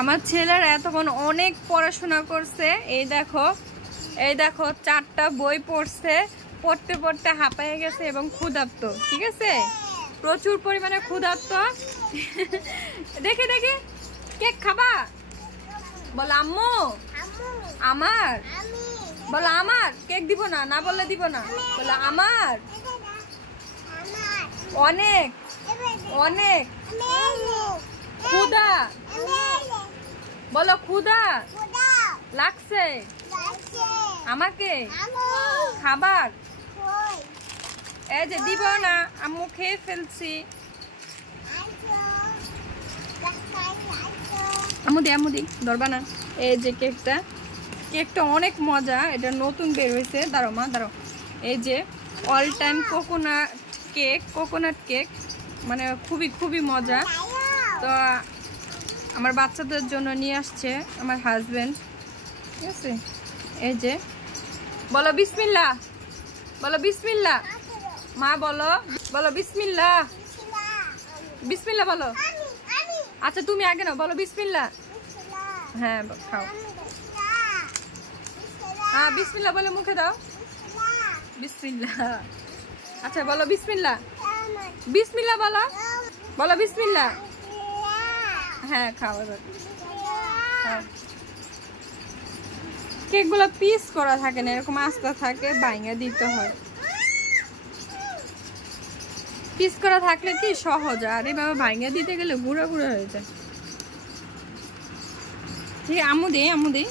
আমার ছেলেরা এতক্ষণ অনেক পড়াশোনা করছে। এই দেখো 4টা বই পড়ছে, পড়তে পড়তে হাঁপায়ে গেছে এবং ক্ষুধার্ত। ঠিক আছে, প্রচুর পরিমাণে ক্ষুধার্ত। দেখে দেখে কেক খাবা? বলো আম্মু আমার, বলো আমার। কেক দিব না, না বললে দিব না। বলো আমার অনেক অনেক ক্ষুধা। বলো ক্ষুধা লাগছে আমাকে খাবার। এই যে দিব না, আম্মু খেয়ে ফেলছি। আমুদি ধরবা না। এই যে কেকটা অনেক মজা, এটা নতুন বের হয়েছে। দাঁড়ো মা দাঁড়ো। এই যে অল টাইম কোকোনাট কেক, মানে খুবই মজা। তো আমার বাচ্চাদের জন্য নিয়ে আসছে আমার হাজবেন্ড। ঠিক আছে, এই যে বলো বিসমিল্লাহ, বলো বিসমিল্লাহ। মা বলো, বলো বিসমিল্লাহ, বিসমিল্লাহ বলো। আচ্ছা তুমি আগে নাও, বলো বিসমিল্লাহ। হ্যাঁ খাও। হ্যাঁ বিসমিল্লাহ বলে মুখে দাও, বিসমিল্লাহ। আচ্ছা বলো বিসমিল্লাহ, বিসমিল্লাহ বলো, বলো বিসমিল্লাহ। হ্যাঁ খাও এবার। কেকগুলো পিস করা থাকে না, এরকম আস্তা থাকে, ভাঙা দিতে হয়। পিস করা থাকলে কি সহজ, আর এভাবে ভাঙা দিতে গেলে গুঁড়া হয়ে যায়। ঠিক আমুদি